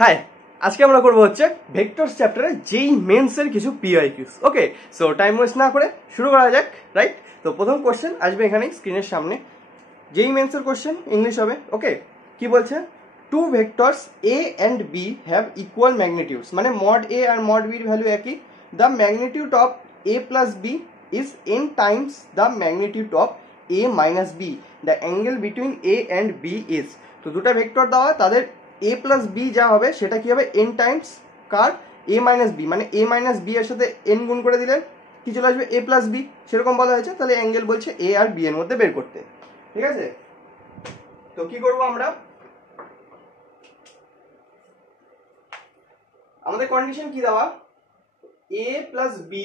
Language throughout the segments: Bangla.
হাই, আজকে আমরা করবো হচ্ছে ভেক্টরস চ্যাপ্টারে যেই মেন্সের কিছু পিআইকিউস। ওকে, সো টাইম ওয়েস্ট না করে শুরু করা যাক, রাইট? তো প্রথম কোশ্চেন আসবে এখানে স্ক্রিনের সামনে, যেই মেন্সের কোশ্চেন ইংলিশ হবে। ওকে, কি বলছে? Two vectors A and B have equal magnitudes, মানে মড এ আর মড বির ভ্যালু একই। The magnitude of A plus B is N times the magnitude of A minus B. The angle between A and B is. তো দুটা ভেক্টর দেওয়া, তাদের এ প্লাস বি যা হবে সেটা কি হবে? এন টাইমস কার এ মাইনাস বি, মানে এ মাইনাস বি এর সাথে এন গুণ করে দিলেন কি চলে আসবে? এ প্লাস বি, সেরকম বলা হয়েছে। তাহলে অ্যাঙ্গেল বলছে এ আর বি এর মধ্যে বের করতে। ঠিক আছে, তো কি করব আমরা? আমাদের কন্ডিশন কি দেওয়া? a প্লাস বি,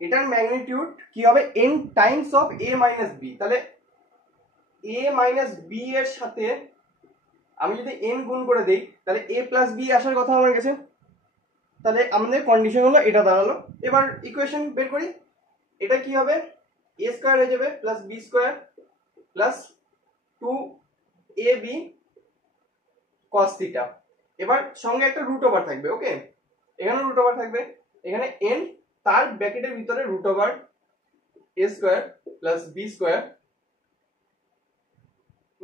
এটার ম্যাগনিটিউড কি হবে? n times of a minus b. তাহলে a মাইনাস বি এর সাথে আমি যদি n গুণ করে দেই তাহলে a প্লাস বি আসার কথা আমার কাছে। তাহলে আমাদের কন্ডিশন হলো এটা দাঁড়ালো। এবার ইকুয়েশন বের করি। এটা কি হবে? a স্কয়ার হয়ে যাবে plus B square plus 2ab cos theta. এবার সঙ্গে একটা রুট ওভার থাকবে। ওকে, এখানে রুট ওভার থাকবে, এখানে n, তার ব্র্যাকেটের ভিতরে root over a square plus B square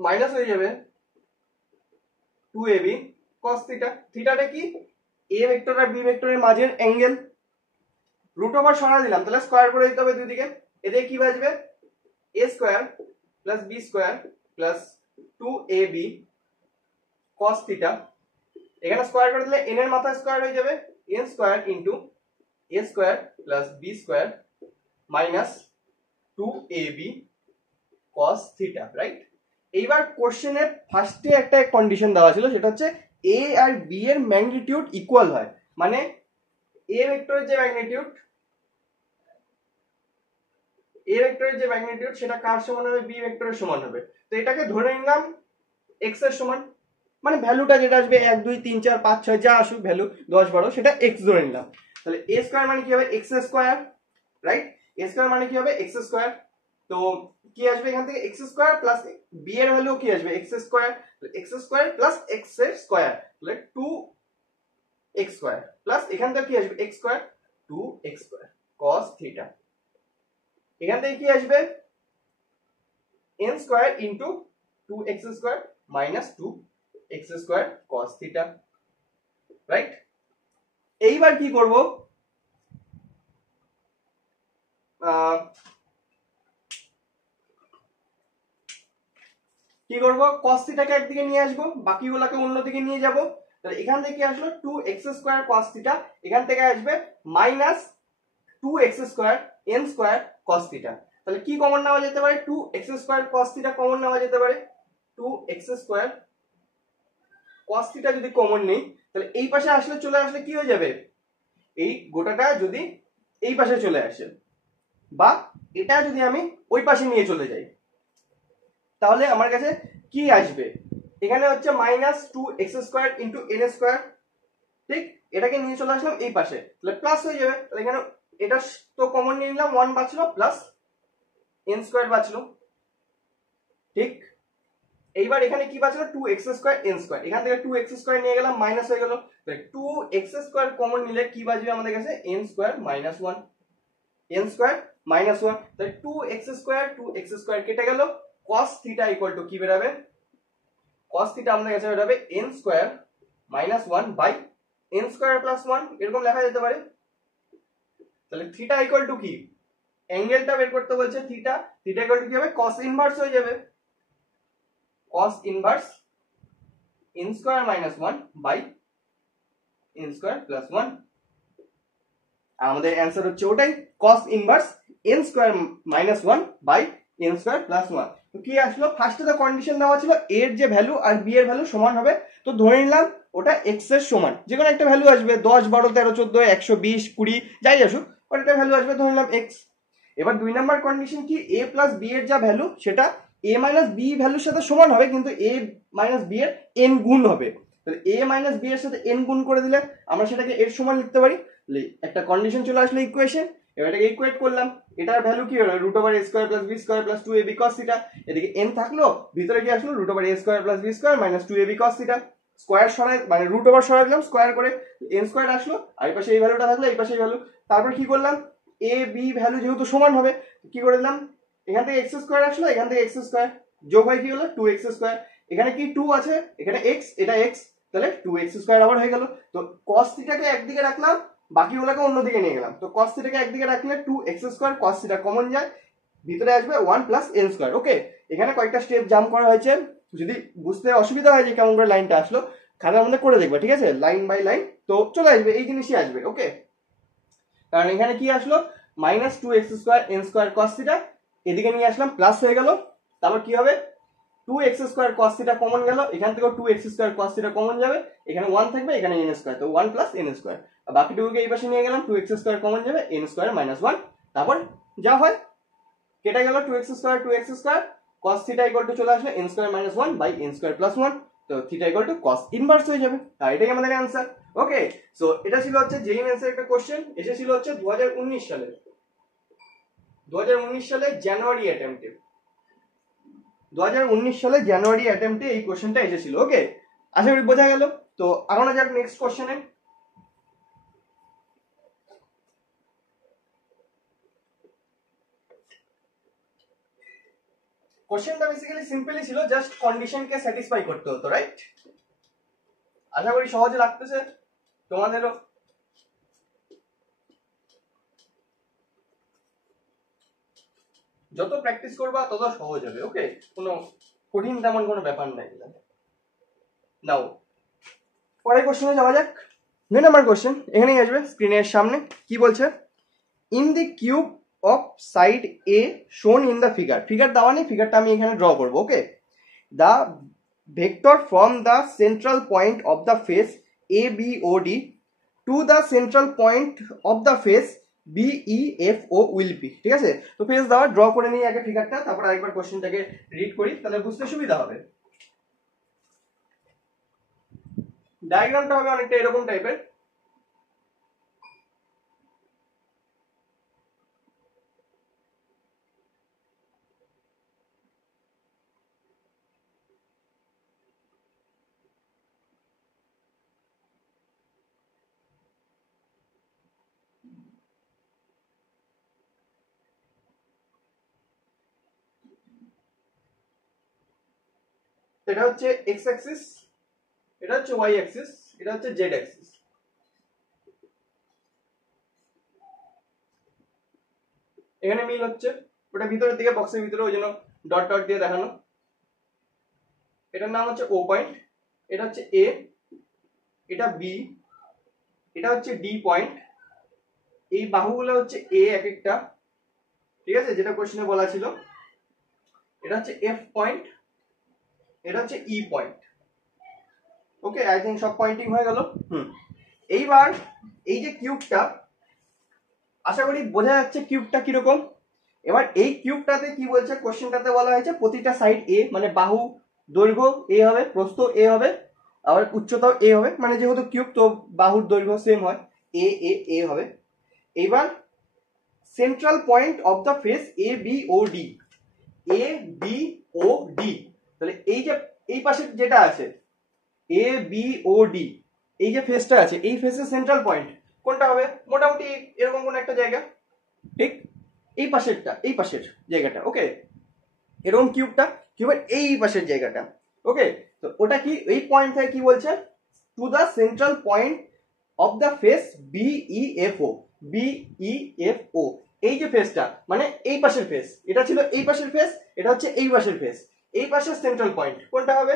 minus হয়ে যাবে 2ab cos থিটা। থিটাটা কি? a ভেক্টর আর b ভেক্টরের মাঝের অ্যাঙ্গেল। রুট ওভার সরা দিলাম, তাহলে স্কয়ার করে দিতে হবে দুই দিকে। এতে কি বাজবে? a square plus b square plus 2ab cos theta. এখানে স্কয়ার করে দিলে n এর মাথায় স্কয়ার হয়ে যাবে, n square into a square plus b square minus 2ab cos theta, right? এইবার কোশ্চেনের ফার্স্টে একটা কন্ডিশন দেওয়া ছিল, সেটা হচ্ছে a আর b এর ম্যাগনিটিউড ইকুয়াল হয়। মানে a ভেক্টরের যে ম্যাগনিটিউড সেটা কার সমান হবে? b ভেক্টরের সমান হবে। তো এটাকে ধরে নিলাম x এর সমান, মানে ভ্যালুটা যেটা আসবে 1 2 3 4 5 6 যা আসুক ভ্যালু 10 12 সেটা x ধরে নিলাম। তাহলে a স্কয়ার মানে কি হবে? x square, right? a square মানে কি হবে? x square. তো কি আসবে এখান থেকে? x স্কয়ার প্লাস b এর ভ্যালু কি আসবে? x square. x square plus x এর স্কয়ার, তাহলে 2x স্কয়ার প্লাস এখান থেকে কি আসবে? x square 2x square cos theta. এখান থেকে কি আসবে? n square into 2x square minus 2x square cos theta, right? এইবার কি করব? cos থিটাকে একদিকে নিয়ে আসবো, বাকিগুলোকে অন্যদিকে নিয়ে যাব। তাহলে এখান থেকে আসলো 2x স্কয়ার cos থিটা, এখান থেকে আসবে minus 2x square n square cos theta. তাহলে কি কমন নেওয়া যেতে পারে? 2x square cos theta common নেওয়া যেতে পারে। 2x স্কয়ার cos থিটা যদি কমন নেই তাহলে এই পাশে আসলে চলে আসলে কি হয়ে যাবে? এই গোটাটা যদি এই পাশে চলে আসে বা এটা যদি আমি ওই পাশে নিয়ে চলে যাই তাহলে আমার কাছে কি আসবে? এখানে হচ্ছে minus 2x square into n square, ঠিক? এটাকে নিয়ে চলে আসলাম এই পাশে, তাহলে প্লাস হয়ে যাবে। তাহলে এখানে এটা তো কমন নিয়ে নিলাম, 1 বাঁচলো প্লাস n স্কয়ার বাঁচলো, ঠিক? এইবার এখানে কি বাঁচলো? 2x স্কয়ার n স্কয়ার, এখান থেকে 2x স্কয়ার নিয়ে গেলাম, মাইনাস হয়ে গেল। তাহলে 2x স্কয়ার কমন নিলে কি বাঁচবে আমাদের কাছে? n square minus 1, n square minus 1। তাহলে 2x স্কয়ার কেটে গেল। cos থিটা ইকুয়াল টু কি বেরাবে? cos থিটা আমাদের কাছে বেরাবে n square minus 1 by n square plus 1, এরকম লেখা যেতে পারে। তাহলে থিটা ইকুয়াল টু কি? অ্যাঙ্গেলটা বের করতে বলছে থিটা। থিটা ইকুয়াল টু কি হবে? cos ইনভার্স হয়ে যাবে, cos inverse n square minus 1 by n square plus 1। আমাদের অ্যান্সার হচ্ছে ওটাই, cos inverse n square minus 1 by n square plus 1। তো কি আসলো? ফার্স্টে তো কন্ডিশন দেওয়া ছিল এর যে ভ্যালু আর বি এর ভ্যালু সমান হবে, তো ধরে নিলাম ওটা x এর সমান। যে কোনো একটা ভ্যালু আসবে, 10 12 13 14 120 20 যাই আসুক, ওটা ভ্যালু আসবে, ধরে নিলাম x। এবার দুই নাম্বার কন্ডিশন কি? a প্লাস b এর যা ভ্যালু সেটা a মাইনাস b ভ্যালুর সাথে সমান হবে, কিন্তু a মাইনাস b এর n গুণ হবে। তাহলে a মাইনাস b এর সাথে n গুণ করে দিলে আমরা সেটাকে এর সমান লিখতে পারি। একটা কন্ডিশন চলে আসলো ইকুয়েশন, এবার এটাকে ইকুয়েট করলাম। এটার ভ্যালু কি হলো? Root over a square plus b square plus 2ab cos theta. এদিকে n থাকলো, ভিতরে কি আসলো? Root over a square plus b square minus 2ab cos theta. Square সরাই মানে রুট ওভার সরাই দিলাম, স্কোয়ার করে এন স্কোয়ার আসলো, আর এই পাশে এই ভ্যালুটা থাকলো, এই পাশে এই ভ্যালু। তারপর কি করলাম, এ বি ভ্যালু যেহেতু সমান হবে, কি করে দিলাম, এখান থেকে এক্স স্কোয়ার আসলো, এখান থেকে এক্স স্কোয়ার যোগ হয় কি হলো 2x স্কোয়ার, এখানে কি 2 আছে, এখানে x, এটা x, তাহলে 2x স্কোয়ার আবার হয়ে গেল। তো cos থিটাকে একদিকে রাখলাম, বাকিগুলোকে অন্যদিকে নিয়ে গেলাম। তো cos থিটাকে একদিকে রাখলে 2x square, cos theta common যায়, ভিতরে আসবে 1 প্লাস n স্কোয়ার। ওকে, এখানে কয়েকটা স্টেপ জাম্প করা হয়েছে, যদি বুঝতে অসুবিধা হয় যে কেমন করে লাইনটা আসলো, খাতার মধ্যে করে দেখবে, ঠিক আছে, লাইন বাই লাইন, তো চলে আসবে, এই জিনিসই আসবে। ওকে, কারণ এখানে কি আসলো, minus 2x square n square cos theta, এদিকে নিয়ে আসলাম, প্লাস হয়ে গেল। তারপর কি হবে, 2x square cos theta common গেল, এখান থেকেও 2x square cos theta common যাবে, এখানে 1 থাকবে, এখানে n স্কোয়ার, তো 1 প্লাস n স্কোয়ার, বাকিটুকুকে এই পাশে নিয়ে গেলাম, 2x স্কোয়ার কমন যাবে, n স্কোয়ার মাইনাস 1, তারপর যা হয় কেটে গেল 2x square cos theta equal to চলে আসবে n square minus 1 by n square plus 1, তো theta equal to cos inverse হয়ে যাবে, আর এটাই আমাদের অ্যান্সার। ওকে, সো এটা ছিল হচ্ছে জেই মেন্সের একটা কোশ্চেন, এসেছিল হচ্ছে 2019 সালে, 2019 সালে জানুয়ারি অ্যাটেম্পটে, 2019 সালে জানুয়ারি অ্যাটেম্পটে এই কোশ্চেনটা এসেছিল। ওকে, আশা করি বোঝা গেল। তো আমরা যাক নেক্সট কোশ্চেনে। কোশ্চেনটা বেসিক্যালি সিম্পলি ছিল, জাস্ট কন্ডিশনকে স্যাটিসফাই করতে হতো, রাইট? আশা করি সহজে লাগতেছে তোমাদেরও। যত প্র্যাকটিস করবা তত সহজ হবে। ওকে, কোনো কঠিন তেমন কোনো ব্যাপার নাই। নাও পরের কোশ্চেনে যাওয়া যাক। 2 নাম্বার কোশ্চেন এখানেই আসবে স্ক্রিনের সামনে। কি বলছে, in the cube of side এ শোন ইন দ্য ফিগার, ফিগার দেওয়া নেই, ফিগারটা আমি এখানে ড্র করবো। Okay, the vector from the central point of the face A B O D to the central point of the face B E F O will be. ঠিক আছে, তো ফেস দেওয়া, ড্র করে নিই আগে ফিগারটা, তারপর আরেকবার কোশ্চেনটাকে রিড করি, তাহলে বুঝতে সুবিধা হবে। ডায়াগ্রামটা হবে অনেকটা এরকম টাইপের। এটা হচ্ছে এক্স অ্যাক্সিস, এটা হচ্ছে ওয়াই অ্যাক্সিস, এটা হচ্ছে জেড অ্যাক্সিস। এখানে মিল হচ্ছে, ওটা ভিতরের দিকে বক্সের ভিতরে, ওই জন্য ডট ডট দিয়ে দেখানো। এটার নাম হচ্ছে ও পয়েন্ট, এটা হচ্ছে এ, এটা বি, এটা হচ্ছে ডি পয়েন্ট, এই বাহুগুলো হচ্ছে এ এক একটা, ঠিক আছে, যেটা কোশ্চেনে বলা ছিল। এটা হচ্ছে এফ পয়েন্ট, এটা হচ্ছে ই পয়েন্ট। ওকে, আই থিঙ্ক সব পয়েন্টিং হয়ে গেল। এইবার এই যে কিউবটা, আশা করি বোঝা যাচ্ছে কিউবটা কিরকম। এবার এই কিউবটাতে কি বলছে, কোশ্চেনটাতে বলা হয়েছে প্রতিটা সাইড এ, মানে বাহু দৈর্ঘ্য এ হবে, প্রস্থ এ হবে, আবার উচ্চতাও এ হবে, মানে যেহেতু কিউব তো বাহুর দৈর্ঘ্য সেম হয়, এ এ এ হবে। এইবার central point of the face A B O D, A B O D, তাহলে এই যে এই পাশে যেটা আছে এ বি ও ডি, এই যে ফেসটা আছে, এই ফেসের সেন্ট্রাল পয়েন্ট কোনটা হবে, মোটামুটি এরকম কোন একটা জায়গা, ঠিক এই পাশেরটা, এই পাশের জায়গাটা। ওকে, এরকম কিউবটা, কিউবের এই পাশের জায়গাটা। ওকে, তো ওটা কি, এই পয়েন্ট থেকে কি বলছে, to the central point of the face B E F O, B E F O, এই যে ফেসটা মানে এই পাশের ফেস, এটা ছিল এই পাশের ফেস, এটা হচ্ছে এই পাশের ফেস, এই পাশের সেন্ট্রাল পয়েন্ট কোনটা হবে,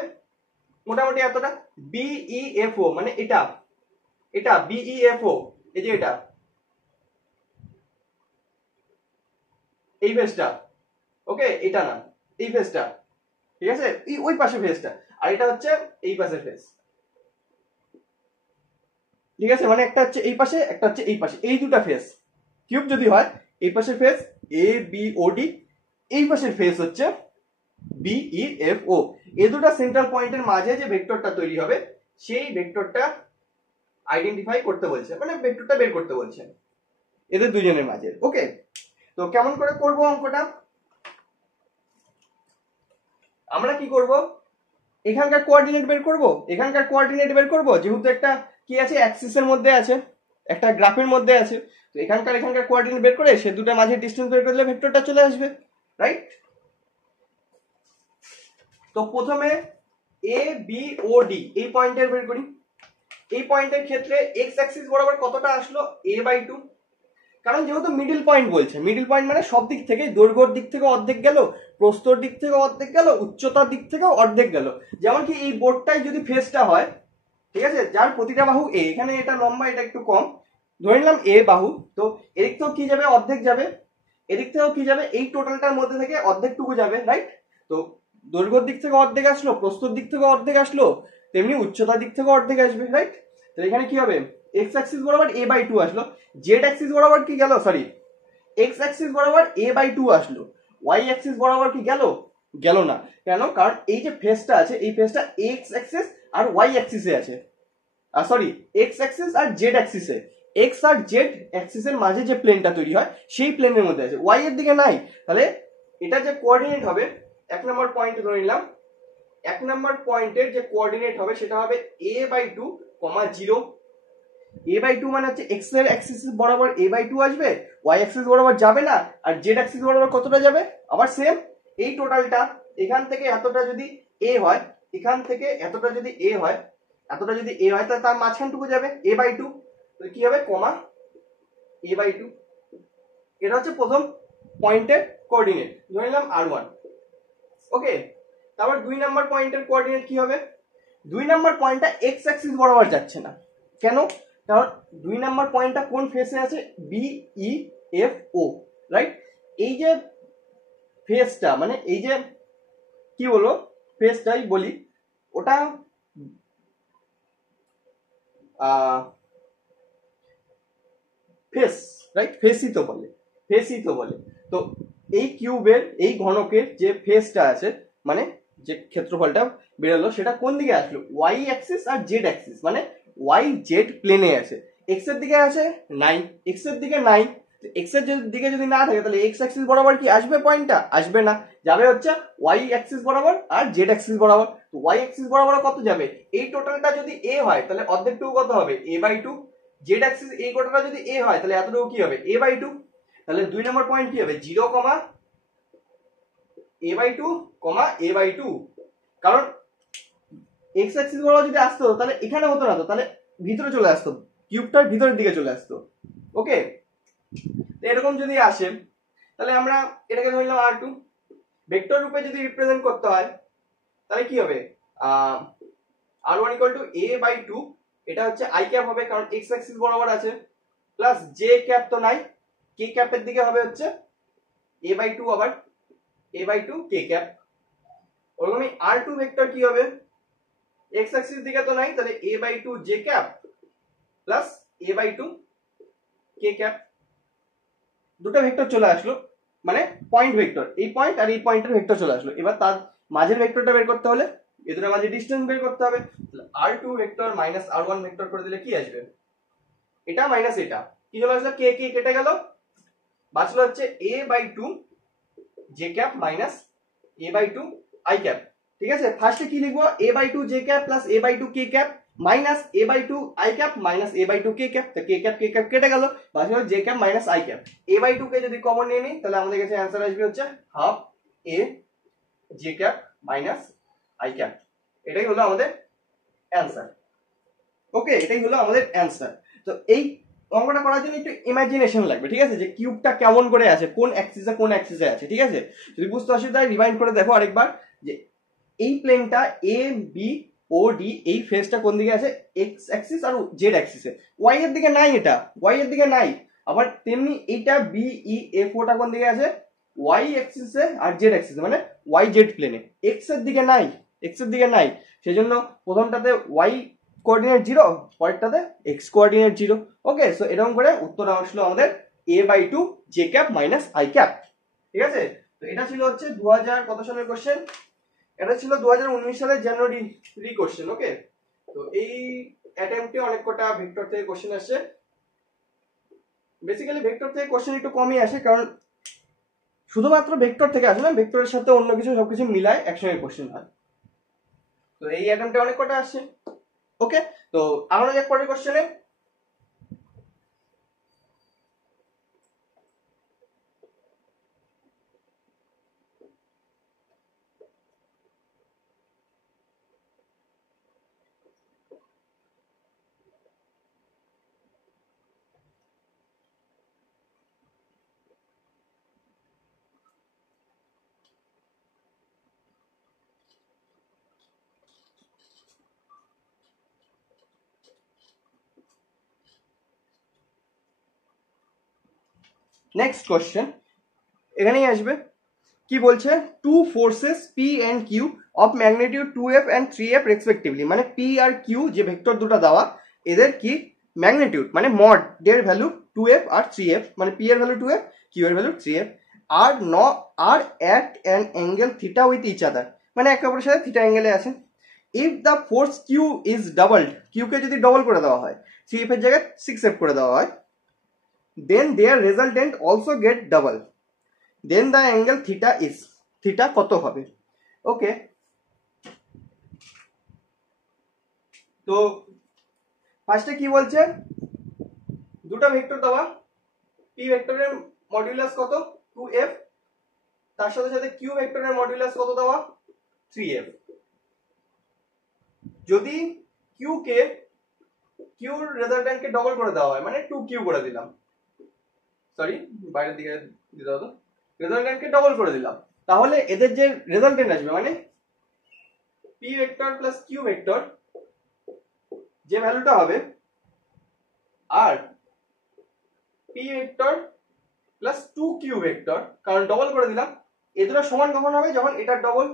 মোটামুটি এতটা, বি ই এফ ও, মানে এটা, এটা বি ই এফ ও, এই যে এটা, এই ফেসটা। ওকে, এটা না, এই ফেসটা, ঠিক আছে, এই ওই পাশে ফেসটা, আর এটা হচ্ছে এই পাশের ফেস। ঠিক আছে, মানে একটা হচ্ছে এই পাশে, একটা হচ্ছে এই পাশে, এই দুটা ফেস কিউব যদি হয়, এই পাশের face A B O D, এই পাশের ফেস হচ্ছে বি ই এফ ও, এই দুটা সেন্ট্রাল পয়েন্টের মাঝে যে ভেক্টরটা তৈরি হবে, সেই ভেক্টরটা আইডেন্টিফাই করতে বলছে, মানে ভেক্টরটা বের করতে বলছে এদের দুজনের মাঝে। ওকে, তো কেমন করে করব অঙ্কটা, আমরা কি করব, এখানকার কোঅর্ডিনেট বের করব, এখানকার কোঅর্ডিনেট বের করব, যেহেতু একটা কি আছে অ্যাক্সিসের মধ্যে আছে, একটা গ্রাফের মধ্যে আছে, তো এখানকার কোঅর্ডিনেট বের করে সে দুটো মাঝে ডিসটেন্স বের করলে ভেক্টরটা চলে আসবে, রাইট? তো প্রথমে এ বি ও ডি এই পয়েন্টের বের করি। এই পয়েন্টের ক্ষেত্রে এক্স অ্যাক্সিস বরাবর কতটা আসলো, a/2, কারণ যেহেতু মিডল পয়েন্ট বলছে, মিডল পয়েন্ট মানে সব দিক থেকে, দৈর্ঘ্যর দিক থেকে অর্ধেক গেল, প্রস্থর দিক থেকে অর্ধেক গেল, উচ্চতার দিক থেকেও অর্ধেক গেল। যেমন কি এই বোর্ডটাই যদি ফেসটা হয়, ঠিক আছে, যার প্রতিটা বাহু এ, এখানে এটা লম্বা, এটা একটু কম, ধরে নিলাম এ বাহু, তো এদিক থেকেও কি যাবে, অর্ধেক যাবে, এদিক থেকেও কি যাবে, এই টোটালটার মধ্যে থেকে অর্ধেকটুকু যাবে, রাইট? তো দৈর্ঘ্যর দিক থেকে অর্ধেক আসলো, প্রস্থর দিক থেকে অর্ধেক আসলো, তেমনি উচ্চতার দিক থেকে অর্ধেক আসবে, রাইট? তো এখানে কি হবে, এক্স অ্যাক্সিস বরাবর a/2 আসলো, জেড অ্যাক্সিস বরাবর কি গেল, সরি, এক্স অ্যাক্সিস বরাবর a/2 আসলো, ওয়াই অ্যাক্সিস বরাবর কি গেল, গেল না। কেন? কারণ এই যে ফেসটা আছে, এই ফেসটা এক্স অ্যাক্সিস আর ওয়াই অ্যাক্সিসে আছে, সরি, এক্স অ্যাক্সিস আর জেড অ্যাক্সিসে, এক্স আর জেড অ্যাক্সিসের মাঝে যে প্লেনটা তৈরি হয় সেই প্লেনের মধ্যে আছে, ওয়াই এর দিকে নাই। তাহলে এটা যে কোঅর্ডিনেট হবে, এক নম্বর পয়েন্ট ধরে নিলাম, এক নম্বর পয়েন্টের যে কোঅর্ডিনেট হবে সেটা হবে a/2, 0। a/2 মানে হচ্ছে এক্স এর অ্যাক্সিস বরাবর a/2 আসবে, ওয়াই অ্যাক্সিস বরাবর যাবে না, আর জেড অ্যাক্সিস বরাবর কতটা যাবে, আবার সেম এই টোটালটা, এখান থেকে এতটা যদি a হয়, এখান থেকে এতটা যদি a হয়, এতটা যদি a হয়, তাহলে তার মাঝখানটুকু যাবে a/2, তো কি হবে, a/2। এটা হচ্ছে প্রথম পয়েন্টের কোঅর্ডিনেট, ধরে নিলাম r1, ওকে। তারপর 2 নাম্বার পয়েন্টের কোঅর্ডিনেট কি হবে, 2 নাম্বার পয়েন্টটা এক্স অ্যাক্সিস বরাবর যাচ্ছে না, কেন? কারণ 2 নাম্বার পয়েন্টটা কোন ফেসে আছে, BEFO, রাইট? এই যে ফেসটা, মানে এই যে কি বলবো, ফেসটাই বলি, ওটা ফেস, রাইট? ফেসই তো বলে, ফেসই তো বলে। তো এই কিউবের, এই ঘনকের যে ফেসটা আছে, মানে যে ক্ষেত্রফলটা বেরোলো, সেটা কোন দিকে আসলো, ওয়াই অ্যাক্সিস আর জেড অ্যাক্সিস, মানে ওয়াই জেড প্লেনে আছে। এক্স এর দিকে আছে 9, এক্স এর দিকে 9, এক্স এর দিকে যদি না থাকে তাহলে এক্স অ্যাক্সিস বরাবর কি আসবে পয়েন্টটা, আসবে না, যাবে হচ্ছে ওয়াই অ্যাক্সিস বরাবর আর জেড অ্যাক্সিস বরাবর। তো ওয়াই অ্যাক্সিস বরাবর কত যাবে, এই টোটালটা যদি a হয় তাহলে অর্ধেকটুকু কত হবে, a/2। জেড অ্যাক্সিস এই গোটাটা যদি a হয় তাহলে এতটুকু কি হবে, a/2। তাহলে 2 নম্বর পয়েন্ট কি হবে, 0, a/2, a/2। কারণ এক্স অ্যাক্সিস বরাবর যদি আসতো তাহলে এখানে হতো না, তো তাহলে ভিতরে চলে আসতো, কিউবটার ভিতরের দিকে চলে আসতো, ওকে। এরকম যদি আসে তাহলে আমরা এটাকে ধরলাম r2, ভেক্টর রূপে যদি রিপ্রেজেন্ট করতে হয় তাহলে কি হবে, r1 = a/2, এটা হচ্ছে i ক্যাপ হবে কারণ x অ্যাক্সিস বরাবর আছে, প্লাস j ক্যাপ তো নাই, k ক্যাপের দিকে হবে হচ্ছে a/2, আবার a/2 k ক্যাপ। ওরকমই r2 ভেক্টর কি হবে, x অ্যাক্সিস দিকে তো নাই, তাহলে a/2 j cap plus a/2 k cap. দুটো ভেক্টর চলে আসলো, মানে পয়েন্ট ভেক্টর, এই পয়েন্ট আর এই পয়েন্টের ভেক্টর চলে আসলো। এবার তার মাঝের ভেক্টরটা বের করতে হলে এই দুটোর মাঝে ডিসটেন্স বের করতে হবে, r2 vector minus r1 vector করে দিলে কি আসবে, এটা মাইনাস এটা, কি চলে আসলো, কে কে কেটে গেল, বাঁচলো হচ্ছে a/2 j cap minus a/2 i cap. ঠিক আছে, ফার্স্টে কি লিখবো, a/2 j cap plus a/2 k cap minus a/2 i cap minus a/2 k cap. তো k ক্যাপ কেটে গেল, বাকি হলো j cap minus i cap. a/2 কে যদি কমন নিয়ে নিই তাহলে আমাদের কাছে অ্যান্সার আসবে হচ্ছে half a j cap minus i cap. এটাই হলো আমাদের অ্যান্সার, ওকে, এটাই হলো আমাদের অ্যান্সার। তো এই অঙ্কটা করার জন্য একটু ইমাজিনেশন লাগবে, ঠিক আছে, যে কিউবটা কেমন করে আছে, কোন অ্যাক্সিসে আছে, ঠিক আছে। যদি বুঝতে অসুবিধা হয় রিমাইন্ড করে দেখো আরেকবার, যে এই প্লেনটা এ বি ও ডি, এই ফেসটা কোন দিকে আছে, এক্স অ্যাক্সিস আর জেড অ্যাক্সিসে, ওয়াই এর দিকে নাই, এটা ওয়াই এর দিকে নাই। আবার তেমনি এইটা বি ই এফ ওটা কোন দিকে আছে, ওয়াই অ্যাক্সিসে আর জেড অ্যাক্সিসে, মানে ওয়াই জেড প্লেনে, এক্স এর দিকে নাই, সেজন্য প্রথমটাতে ওয়াই কোঅর্ডিনেট 0, পরেরটাতে এক্স কোঅর্ডিনেট 0, ওকে। সো এরকম করে উত্তর আসলো আমাদের a/2 j cap minus i cap, ঠিক আছে। তো এটা ছিল হচ্ছে 2000 কত সালের কোশ্চেন, এটা ছিল 2019 সালের জানুয়ারি কোশ্চেন, ওকে। তো এই অ্যাটেম্পটে অনেক কটা ভেক্টর থেকে কোশ্চেন আসছে, বেসিক্যালি ভেক্টর থেকে কোশ্চেন একটু কমই আসে, কারণ শুধুমাত্র ভেক্টর থেকে আসে না, ভেক্টরের সাথে অন্য কিছু সবকিছু মিলায় একসঙ্গে কোশ্চেন হয়। তো এই অ্যাটেম্পটে অনেক কটা আসছে। ওকে, তো আমরা যাক পরের কোশ্চেনে। নেক্সট কোশ্চেন এখানেই আসবে, কি বলছে, two forces P and Q of magnitude 2f and 3f respectively, মানে পি আর কিউ যে ভেক্টর দুটো দেওয়া, এদের কি ম্যাগনিটিউড মানে মড দের ভ্যালু 2f আর 3f, মানে পি এর ভ্যালু 2f, কিউ এর ভ্যালু 3f, আর are at an angle theta with each other, মানে একে অপরের সাথে থিটা অ্যাঙ্গেলে আছে। If the force Q is doubled, কিউকে যদি ডবল করে দেওয়া হয়, 3f এর জায়গায় 6f করে দেওয়া হয়, then their resultant also get double, then the angle theta is, theta কত হবে? ওকে, তো ফার্স্টে কি বলছে, দুটো ভেক্টর দেওয়া, পি ভেক্টরের মডুলাস কত 2f, তার সাথে সাথে কিউ ভেক্টরের মডুলাস কত দেওয়া 3f। যদি কিউ কে, কিউর রেজাল্টেন্টকে ডবল করে দেওয়া হয়, মানে 2q করে দিলাম, সরি বাইরের দিকে দিতে হতো, রেজাল্টেন্টকে ডবল করে দিলাম, তাহলে এদের যে রেজাল্টেন্ট আসবে মানে P vector plus Q vector যে ভ্যালুটা হবে, আর P vector plus 2q vector, কারণ ডবল করে দিলাম, এ দুটো সমান কখন হবে, যখন এটা ডবল,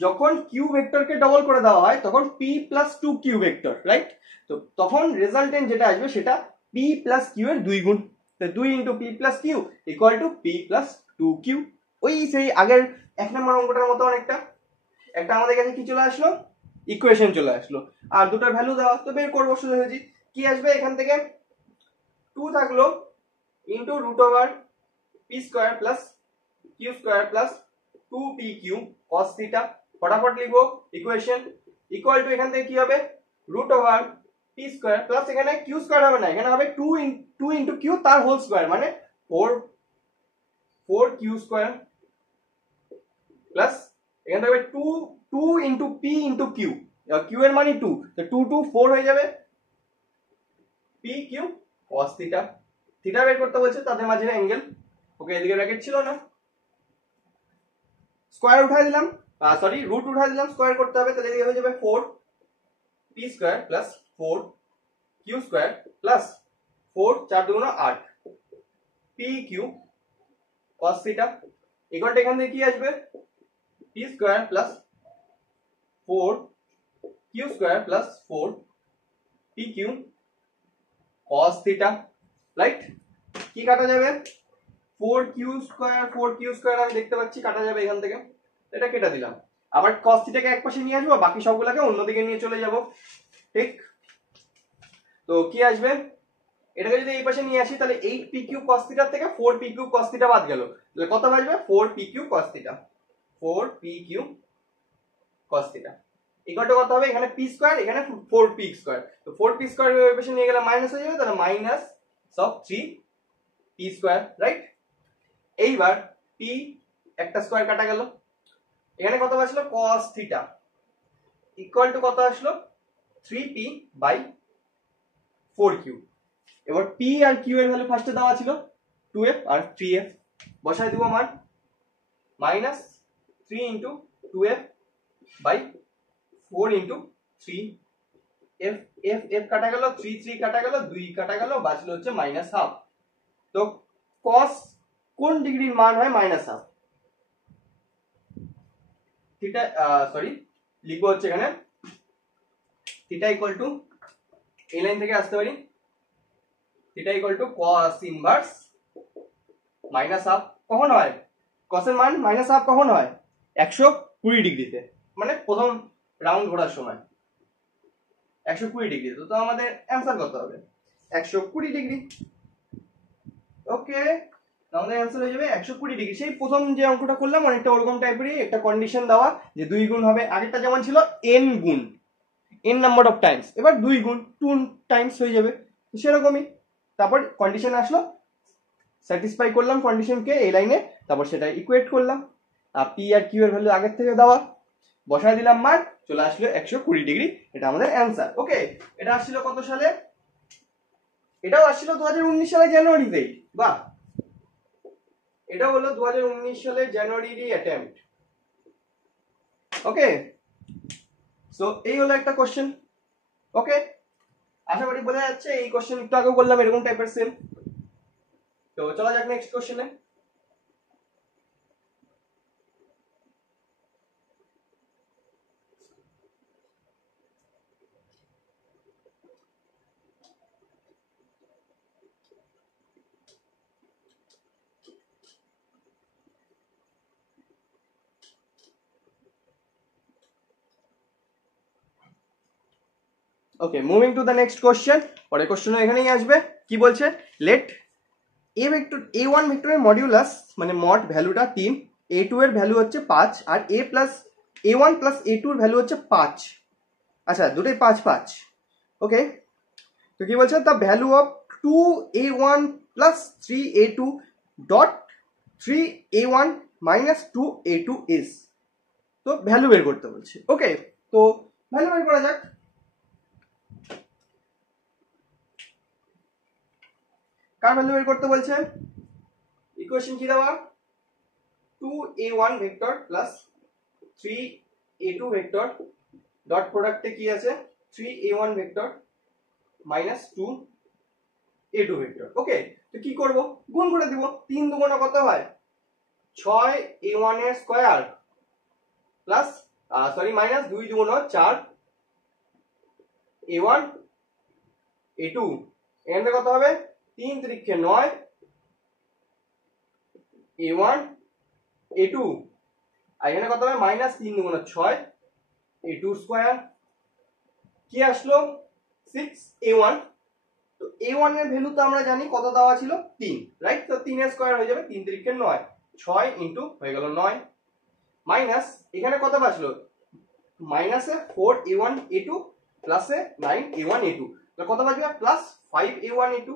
যখন কিউ ভেক্টরকে ডবল করে দেওয়া হয় তখন P plus 2q vector, right? তো তখন রেজাল্টেন্ট যেটা আসবে সেটা পি প্লাস কিউ এর 2 গুণ, 2 into P plus Q equal to P plus 2q। ওই সেই আগের 1 নম্বর অঙ্কটার মতো অনেকটা, একটা আমাদের কাছে কি চলে আসলো, ইকুয়েশন চলে আসলো, আর দুটোর ভ্যালু দেওয়া, তো বের করবো সোজাসুজি। কি আসবে এখান থেকে, 2 থাকলো into root over P square plus Q square plus 2pq cos theta, ফটাফট লিখবো ইকুয়েশন, ইকুয়াল টু এখান থেকে কি হবে, root over P square plus এখানে কিউ স্কোয়ার হবে না, এখানে হবে 2 ইন্টু কিউ তার হোল স্কোয়ার, মানে 4q স্কোয়ার প্লাস এখানে থাকবে 2 into P into Q, Q এর মানে 2, তো 2 2 4 হয়ে যাবে, P Q cos theta, theta বের করতে বলছে, তাদের মাঝে অ্যাঙ্গেল। ওকে, এদিকে ব্র্যাকেট ছিল না, স্কোয়ার উঠাই দিলাম, সরি রুট উঠাই দিলাম, স্কোয়ার করতে হবে, তাহলে এদিকে হয়ে যাবে 4p square plus 4q square plus 4 4 দুগুণ 8 pq cos থিটা, ইকুয়াল এখান থেকে কি আসবে, p square plus 4q square plus 4pq cos theta, right? কি কাটা যাবে, 4q স্কোয়ার আমি দেখতে পাচ্ছি কাটা যাবে এখান থেকে, এটা কেটে দিলাম, আবার cos থিটাকে এক পাশে নিয়ে আসবো, বাকি সবগুলোকে অন্যদিকে নিয়ে চলে যাব, ঠিক? তো কি আসবে, এটাকে যদি এই পাশে নিয়ে আসি তাহলে 8pq cos থিটা থেকে 4pq cos থিটা বাদ গেল, তাহলে কত আসবে 4pq cos theta, 4pq cos theta equal two কত হবে, এখানে p স্কয়ার এখানে 4p স্কয়ার, তো 4p স্কয়ার এই পাশে নিয়ে গেলে মাইনাস হয়ে যাবে, তাহলে মাইনাস সব 3p স্কয়ার, রাইট? এইবার p একটা স্কয়ার কাটা গেল, এখানে কত আসলো cos থিটা ইকুয়াল টু কত আসলো 3p বাই 4q। এবার p আর q এর ভ্যালু ফার্স্টে দেওয়া ছিল 2f আর 3f, বসাই দিব মান, minus 3 into 2f by 4 into 3, f f f কাটা গেল, 3 3 কাটা গেল, 2 কাটা গেল, বাঁচলো হচ্ছে মাইনাস হাফ। তো cos কোন ডিগ্রির মান হয় মাইনাস হাফ, থিটা সরি লিখবো হচ্ছে এখানে থিটা ইকুয়াল টু, এই লাইন থেকে আসতে পারি, theta equal to cos inverse minus half, কখন হয় cos এর মান মাইনাস হাফ, কখন হয় 120 ডিগ্রিতে, মানে প্রথম রাউন্ড ঘোরার সময় 120 ডিগ্রিতে, তো আমাদের অ্যান্সার কত হবে 120 ডিগ্রি। ওকে, আমাদের অ্যান্সার হয়ে যাবে 120 ডিগ্রি। সেই প্রথম যে অঙ্কটা করলাম অনেকটা ওরকম টাইপেরই, একটা কন্ডিশন দেওয়া যে 2 গুণ হবে, আগেরটা যেমন ছিল n গুণ, n নাম্বার অফ টাইমস, এবার 2 গুণ 2 টাইমস হয়ে যাবে, সেরকমই। তারপর কন্ডিশন আসলো, স্যাটিসফাই করলাম কন্ডিশনকে এই লাইনে, তারপর সেটা ইকুয়েট করলাম, আর পি আর কিউ এর ভ্যালু আগের থেকে দেওয়া, বসায় দিলাম মান, চলে আসলো 120 ডিগ্রি, এটা আমাদের অ্যান্সার। ওকে, এটা আসছিল কত সালে? এটাও আসছিল 2019 সালে জানুয়ারিতেই। বাহ, এটা হলো 2019 সালে জানুয়ারিরই অ্যাটেম্পট। ওকে, সো এই হলো একটা কোশ্চেন। ওকে, আশা করি বোঝা যাচ্ছে। এই কোশ্চেন একটু আগেও করলাম এরকম টাইপের সেম। তো চলা যাক নেক্সট কোশ্চেনে। Okay, moving to the next question. পরের কোশ্চেনও এখানেই আসবে। কি বলছে? লেট এ ভেক্টর a1 ভেক্টরের মডিউলাস মানে মড ভ্যালুটা 3, a2 এর ভ্যালু হচ্ছে 5, আর a1 প্লাস a2 এর ভ্যালু হচ্ছে 5। আচ্ছা, দুটোই 5 5। ওকে, তো কি বলছে? The value of 2a1 plus 3a2 dot 3a1 minus 2a2 is. তো ভ্যালু বের করতে বলছে। ওকে, তো ভ্যালু বের করা যাক। কার ভ্যালু বের করতে বলছে? ইকুয়েশন কি দেওয়া? 2a1 vector plus 3a2 vector dot প্রোডাক্টে কি আছে? 3a1 vector minus 2a2 vector. ওকে, তো কি করব? গুণ করে দিব। 3 দুগুণে কত হয়? 6a1 এর স্কয়ার প্লাস মাইনাস 2 দুগুণে 4 a1 a2, এখানে কত হবে? 3 3 9 a1 a2, আর এখানে কত হবে? মাইনাস 3 দুগুণে 6 a2 স্কয়ার। কি আসলো? 6a1। তো a1 এর ভ্যালু তো আমরা জানি কত দেওয়া ছিল? 3, রাইট? তো 3 এর স্কয়ার হয়ে যাবে 3 3 9, 6 ইনটু হয়ে গেল 9, মাইনাস এখানে কত বাঁচলো? মাইনাসে 4a1 a2 প্লাসে 9a1 a2, তাহলে কত বাঁচবে? Plus 5a1 a2,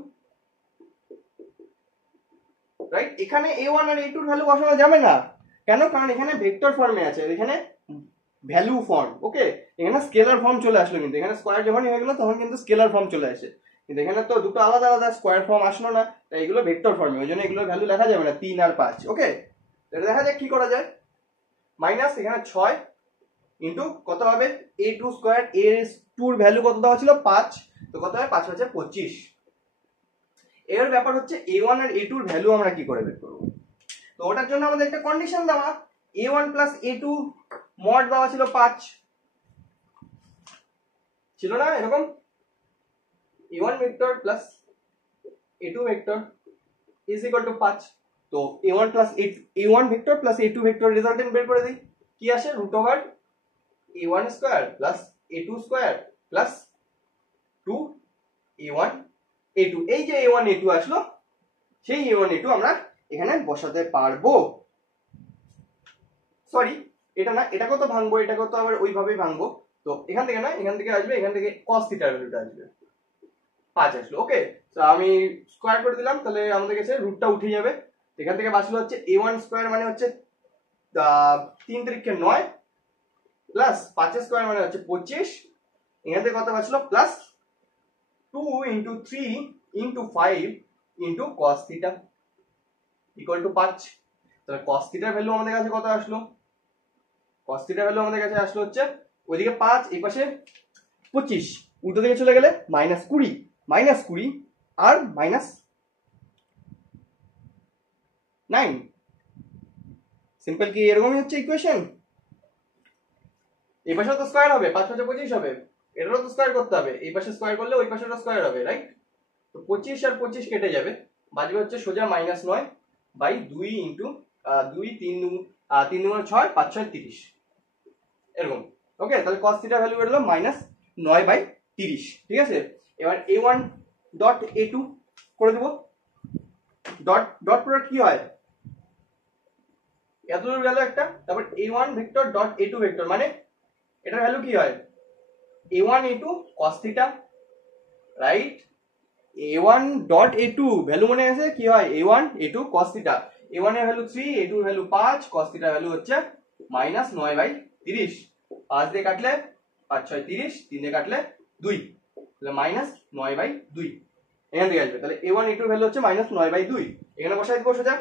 right? এখানে a1 আর a2 এর ভ্যালু বসানো যাবে না। কেন? কারণ এখানে ভেক্টর ফর্মে আছে, এখানে ভ্যালু ফর্ম। ওকে, এখানে স্কেলার ফর্ম চলে আসলো, কিন্তু এখানে স্কয়ার যখনই হয়ে গেল তখন কিন্তু স্কেলার ফর্ম চলে আসে, কিন্তু এখানে তো দুটো আলাদা আলাদা স্কয়ার ফর্ম আসলো না, তাই এগুলো ভেক্টর ফর্মে, ওই জন্য এগুলোর ভ্যালু লেখা যাবে না 3 আর 5। ওকে, এটা দেখা যাক কি করা যায়। মাইনাস এখানে 6 ইনটু কত হবে? a2 স্কয়ার, a2 এর ভ্যালু কত দেওয়া ছিল? 5, তো কত হয়? 5 5 25। এর ব্যাপার হচ্ছে a1 আর a2 এর ভ্যালু আমরা কি করে বের করব? তো ওটার জন্য আমাদের একটা কন্ডিশন দেওয়া, a1 প্লাস a2 মড দেওয়া ছিল 5, ছিল না এরকম? a1 vector plus a2 vector is equal to 5। তো a1 প্লাস a1 vector plus a2 vector resultant বের করে দিই। কি আসে? Root over a1 square plus a2 square plus 2a1 a2। এই যে a1 a2 আসলো, সেই a1 a2 আমরা এখানে বসাতে পারবো। সরি, এটা না, এটাকেও তো ভাঙবো, এটাকেও তো আবার ওইভাবেই ভাঙবো। তো এখান থেকে না, এখান থেকে আসবে, এখান থেকে cos থিটার ভ্যালুটা আসবে 5 আসলো। ওকে, তো আমি স্কয়ার করে দিলাম, তাহলে আমাদের কাছে রুটটা উঠে যাবে। এখান থেকে বাঁচলো হচ্ছে a1 স্কয়ার মানে হচ্ছে 3 3 9 প্লাস 5 স্কয়ার মানে হচ্ছে 25, এখান থেকে কত বাঁচলো? Plus 2 into 3 into 5 into cos theta equal to 5। তাহলে cos থিটার ভ্যালু আমাদের কাছে কত আসলো? cos থিটার ভ্যালু আমাদের কাছে আসলো হচ্ছে ওইদিকে 5, এই পাশে 25, উল্টো দিকে চলে গেলে মাইনাস 20 আর মাইনাস 9। সিম্পল কি এরকমই হচ্ছে ইকুয়েশন? এই পাশে তো স্কয়ার হবে, 5 5 25 হবে, এটারও তো স্কয়ার করতে হবে, এই পাশে স্কয়ার করলে ওই পাশেটা স্কয়ার হবে, রাইট? তো 25 আর 25 কেটে যাবে, বাজবে হচ্ছে সোজা মাইনাস 9 বাই 2 ইনটু 2 3 3 2 6 5 6 30 এরকম। ওকে, তাহলে cos থিটা ভ্যালু বের হলো মাইনাস 9 বাই 30। ঠিক আছে, এবার a1 ডট a2 করে দেব। ডট ডট প্রোডাক্ট কি হয়, এতদূর গেল একটা, তারপর a1 vector dot a2 vector, মানে এটার ভ্যালু কি হয় a1 a2 cos theta, right. a1 dot a2 value মনে আছে কি হয় a1 a2 cos theta, a1 এর ভ্যালু 3, a2 এর ভ্যালু 5, cos থিটা ভ্যালু হচ্ছে -9/30, 5 দিয়ে কাটলে 5 6 30, 3 দিয়ে কাটলে 2, তাহলে -9/2 এখান থেকে আসবে। তাহলে a1 a2 ভ্যালু হচ্ছে -9/2, এখানে বসাই দেবো সোজা।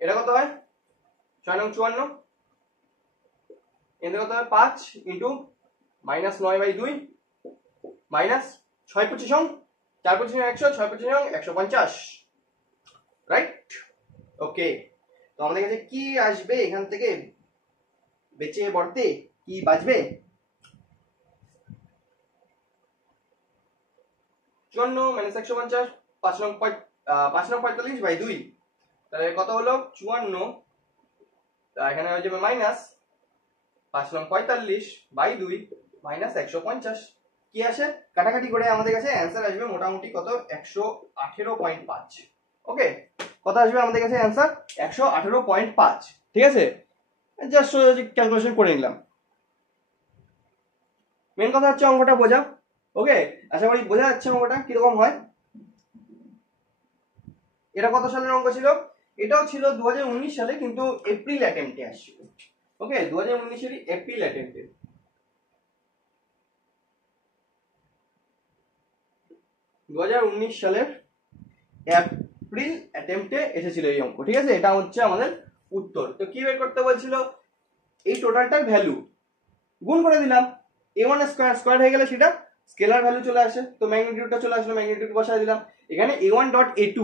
এটা কত হয় 6 9 54, এখানে কত হয় 5 ইন্টু -9/2 মাইনাস 6 25 4 25 100, 6 25 150, রাইট। ওকে, তো আমাদের কাছে কি আসবে এখান থেকে বেঁচে বর্তে, কি বাঁচবে 54 - 150, 5 নং 45/2, তাহলে কত হলো 54, এখানে হয়ে যাবে মাইনাস 5 নং 45/2 মাইনাস 150, কি আসে কাটাকাটি করে আমাদের কাছে অ্যান্সার আসবে মোটামুটি কত 118.5। ওকে, কত আসবে আমাদের কাছে অ্যান্সার 118.5, ঠিক আছে। জাস্ট ক্যালকুলেশন করে নিলাম। মেন কথা হচ্ছে অঙ্কটা বোঝা। ওকে, আশা করি বোঝা যাচ্ছে অঙ্কটা কিরকম হয়। এটা কত সালের অঙ্ক ছিল, এটাও ছিল 2019 সালে, কিন্তু এপ্রিল অ্যাটেম্পটে আসছিল। ওকে, 2019 এর এপ্রিল অ্যাটেম্পটে, 2019 সালের এপ্রিল অ্যাটেম্পটে এসেছিল এই অঙ্ক, ঠিক আছে। এটা হচ্ছে আমাদের উত্তর। তো কি বের করতে বলছিল, এই টোটালটার ভ্যালু গুণ করে দিলাম, a1 স্কয়ার স্কয়ার হয়ে গেলে সেটা স্কেলার ভ্যালু চলে আসে, তো ম্যাগনিটিউডটা চলে আসলো, ম্যাগনিটিউড বসায় দিলাম। এখানে a1 ডট a2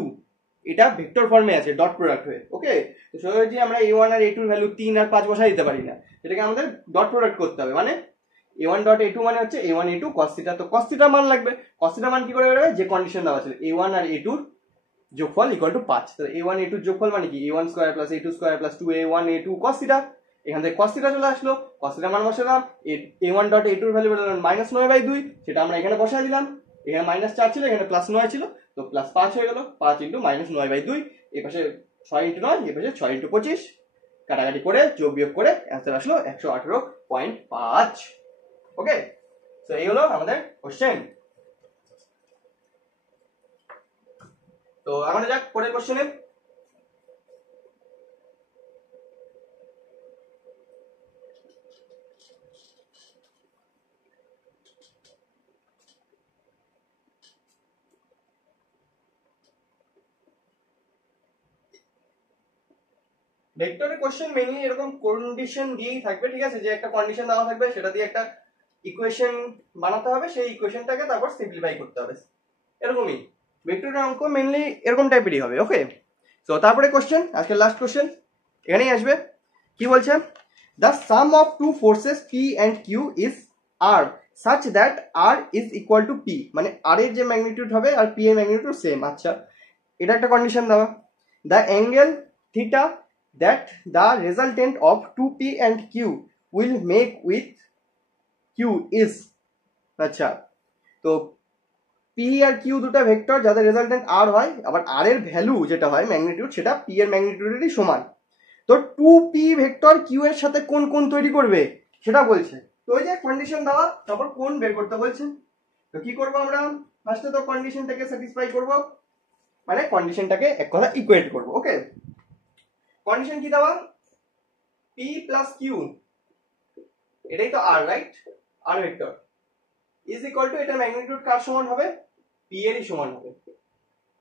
এটা ভেক্টর ফর্মে আছে ডট প্রোডাক্ট হয়ে। ওকে, তো সহজে আমরা a1 আর a2 এর ভ্যালু 3 আর 5 বসাই দিতে পারি না, এটাকে আমাদের ডট প্রোডাক্ট করতে হবে। মানে a1 ডট a2 মানে হচ্ছে a1 a2 cos থিটা, তো cos থিটা মান লাগবে। cos থিটা মান কি করে বের হবে, যে কন্ডিশন দেওয়া আছে a1 আর a2 এর যোগফল ইকুয়াল টু 5, তো a1 a2 এর যোগফল মানে কি a1 square plus a2 square plus 2a1 a2 cos theta, এখান থেকে cos থিটা চলে আসলো, cos থিটা মান বসালাম, a1 ডট a2 এর ভ্যালু বেরোলো -9/2, সেটা আমরা এখানে বসায় দিলাম। এখানে -4 ছিল, এখানে +9 ছিল, তো +5 হয়ে গেল, 5 ইন্টু -9/2, এই পাশে 6 ইন্টু 9, এই পাশে 6 ইন্টু 25, কাটাকাটি করে যোগ বিয়োগ করে অ্যান্সার আসলো 118.5। ওকে, তো এই হলো আমাদের কোশ্চেন। তো এখন যাক পরের কোশ্চেনে। ভেক্টরের কোশ্চেন মেইনলি এরকম কন্ডিশন দিয়েই থাকবে, ঠিক আছে, যে একটা কন্ডিশন দেওয়া থাকবে, সেটা দিয়ে একটা ইকুয়েশন বানাতে হবে, সেই ইকুয়েশনটাকে তারপর সিম্পলিফাই করতে হবে, এরকমই ভেক্টরের অঙ্ক মেইনলি এরকম টাইপেরই হবে। ওকে, তো তারপরে কোশ্চেন, আজকে লাস্ট কোশ্চেন এখানেই আসবে। কি বলছে, the sum of two forces P and Q is R such that r is equal to p, মানে r এর যে ম্যাগনিটিউড হবে আর p এর ম্যাগনিটিউড সেম। আচ্ছা, এটা একটা কন্ডিশন দেওয়া। The angle theta that the resultant of 2p and q will make with q is, আচ্ছা, তো p আর q দুটো ভেক্টর যাদের রেজাল্টেন্ট r হয়, আবার r এর ভ্যালু যেটা হয় ম্যাগনিটিউড, সেটা p এর ম্যাগনিটিউডেরই সমান। তো 2p ভেক্টর q এর সাথে কোন কোন তৈরি করবে সেটা বলছে। তো ওই যে কন্ডিশন দেওয়া, তারপর কোন বের করতে বলছে। তো কি করব আমরা, ফার্স্টে তো কন্ডিশনটাকে স্যাটিসফাই করব, মানে কন্ডিশনটাকে এক কথা ইকুয়েট করব। ওকে, কন্ডিশন কি দেওয়া, p প্লাস q, এটাই তো r, right, r vector is equal two, এটা ম্যাগনিটিউড কার সমান হবে, p এরই সমান হবে।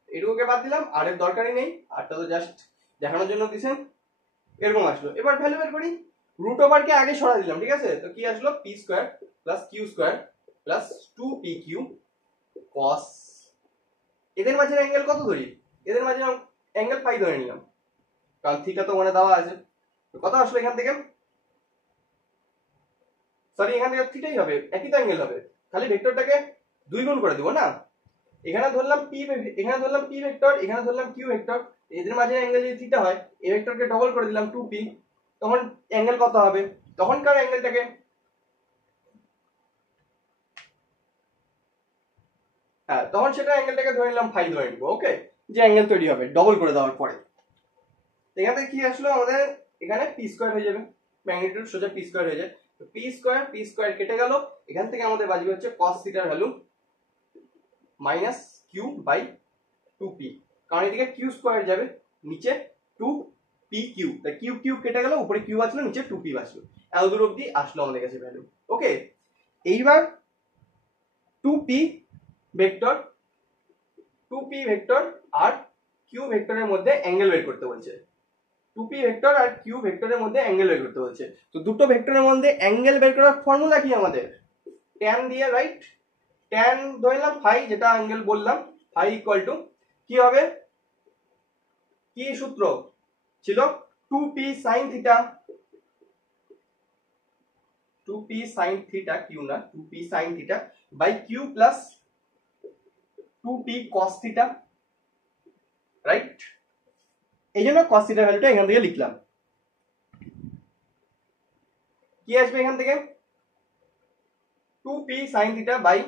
এটুকুকে বাদ দিলাম, r এর দরকারই নেই, rটা তো জাস্ট দেখানোর জন্য দিছেন, এরকম আসলো। এবার ভ্যালু বের করি, রুট ওভার কে আগে সরা দিলাম, ঠিক আছে। তো কি আসলো, p square plus q square plus 2pq cos, এদের মাঝে অ্যাঙ্গেল কত ধরি, এদের মাঝে অ্যাঙ্গেল পাই ধরে নিলাম, কারণ থিটা তো মানে দেওয়া আছে। তো কত আসলো এখান থেকে, সরি এখান থেকে থিটাই হবে, একই তো অ্যাঙ্গেল হবে, খালি ভেক্টরটাকে 2 গুণ করে দেব না। এখানে ধরলাম p, এখানে ধরলাম p ভেক্টর, এখানে ধরলাম q ভেক্টর, এদের মাঝে অ্যাঙ্গেল যদি থিটা হয়, এই ভেক্টরকে ডবল করে দিলাম 2p, তখন অ্যাঙ্গেল কত হবে, তখনকার অ্যাঙ্গেলটাকে হ্যাঁ, তখন সেটা অ্যাঙ্গেলটাকে ধরে নিলাম ফাই ধরে নিবো। ওকে, যে অ্যাঙ্গেল তৈরি হবে ডবল করে দেওয়ার পরে এখান থেকে কি আসলো আমাদের, এখানে পি স্কোয়ার হয়ে যাবে, ম্যাগনিটিউড সোজা পি স্কোয়ার হয়ে যায়। পি স্কোয়ার কেটে গেল, এখান থেকে আমাদের বাজবে হচ্ছে কস থিটার value minus Q by 2p, কারণ এদিকে কিউ স্কোয়ার যাবে, নিচে 2p কিউ, তাই কিউ কিউ কেটে গেল, উপরে কিউ আসলো, নিচে 2p আসলো। এত দূর অব্দি আসলো আমাদের কাছে ভ্যালু। ওকে, এইবার 2p ভেক্টর আর কিউ ভেক্টরের মধ্যে অ্যাঙ্গেল বের করতে বলছে। 2p ভেক্টর আর কিউ ভেক্টরের মধ্যে অ্যাঙ্গেল বের করতে বলছে। তো দুটো ভেক্টরের মধ্যে অ্যাঙ্গেল বের করার ফর্মুলা কি আমাদের, tan দিয়ে, রাইট? tan ধরলাম ফাই, যেটা অ্যাঙ্গেল বললাম, ফাই ইকুয়াল টু কি হবে, কি সূত্র ছিল, 2p sin theta, 2p sin theta, Q না, 2p sin theta by Q plus 2p cos theta, right? এই জন্য cos থিটার ভ্যালুটা এখান থেকে লিখলাম। কি আসবে এখান থেকে, 2p sin থিটা বাই,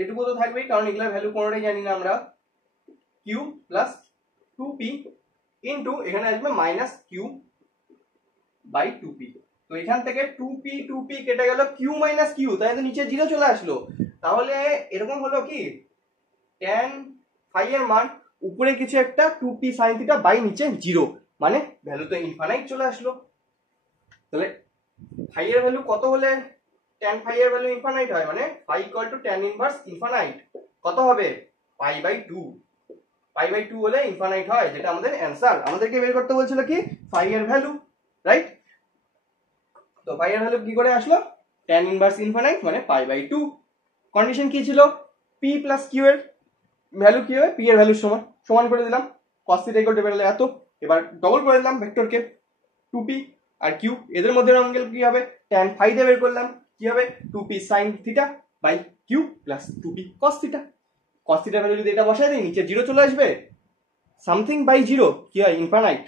এটুকু তো থাকবেই কারণ এগুলোর ভ্যালু কোনোটাই জানি না আমরা, কিউ প্লাস 2p ইন্টু এখানে আসবে মাইনাস কিউ বাই 2p। তো এখান থেকে 2p কেটে গেল, কিউ মাইনাস কিউ, তাই তো নিচে জিরো চলে আসলো। তাহলে এরকম হলো কি, tan ফাই এর মান উপরে কিছু একটা 2p sin থিটা বাই নিচে জিরো, মানে ভ্যালু তো ইনফাইনাইট চলে আসলো। তাহলে ফাই এর ভ্যালু কত হলে tan ফাই এর ভ্যালু ইনফাইনাইট হয়, মানে phi equal to tan inverse infinite কত হবে, পাই বাই 2, পাই বাই 2 হলে ইনফাইনাইট হয়, যেটা আমাদের অ্যানসার। আমাদেরকে বের করতে বলছিল কি, ফাই এর ভ্যালু, রাইট? তো ফাই এর ভ্যালু কি করে আসলো, tan ইনভার্স ইনফাইনাইট মানে পাই বাই 2। কন্ডিশন কি ছিল, p প্লাস কিউ এর ভ্যালু কি হবে, p এর ভ্যালুর সমান করে দিলাম, cos থিটা ইকুয়াল টু বের হলো এত। এবার ডবল করে দিলাম ভেক্টরকে, 2p আর কিউ, এদের মধ্যে অ্যাঙ্গেল কি হবে, tan ফাই দিয়ে বের করলাম, কি হবে 2p sin theta by Q plus 2p cos theta. cos থিটার ভ্যালু যদি এটা বসাই দিই, নিচে জিরো চলে আসবে, সামথিং বাই জিরো কি হয়, ইনফাইনাইট,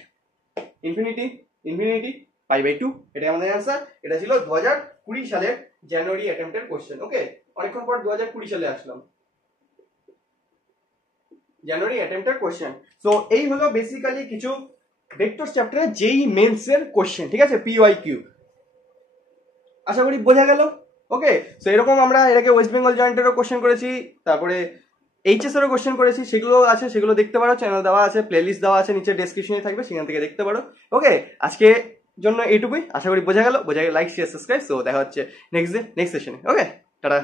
ইনফিনিটি পাই বাই 2, এটাই আমাদের অ্যান্সার। এটা ছিল 2020 সালের জানুয়ারি অ্যাটেম্পটের কোশ্চেন। ওকে, অনেকক্ষণ পর 2020 সালে আসলাম, জানুয়ারি অ্যাটেম্পটের কোশ্চেন। সো এই হলো বেসিক্যালি কিছু ভেক্টরস চ্যাপ্টারে যেই মেন্স এর কোশ্চেন, ঠিক আছে, PYQ। আশা করি বোঝা গেল। ওকে, সো এরকম আমরা এর আগে ওয়েস্ট বেঙ্গল জয়েন্টেরও কোশ্চেন করেছি, তারপরে এইচএস এরও কোশ্চেন করেছি, সেগুলো আছে, সেগুলো দেখতে পারো, চ্যানেল দেওয়া আছে, প্লেলিস্ট দেওয়া আছে, নিচে ডেসক্রিপশনে থাকবে, সেখান থেকে দেখতে পারো। ওকে, আজকে জন্য এইটুকুই, আশা করি বোঝা গেল। Like share subscribe. সো দেখা হচ্ছে নেক্সট সেশনে। ওকে, টাটা।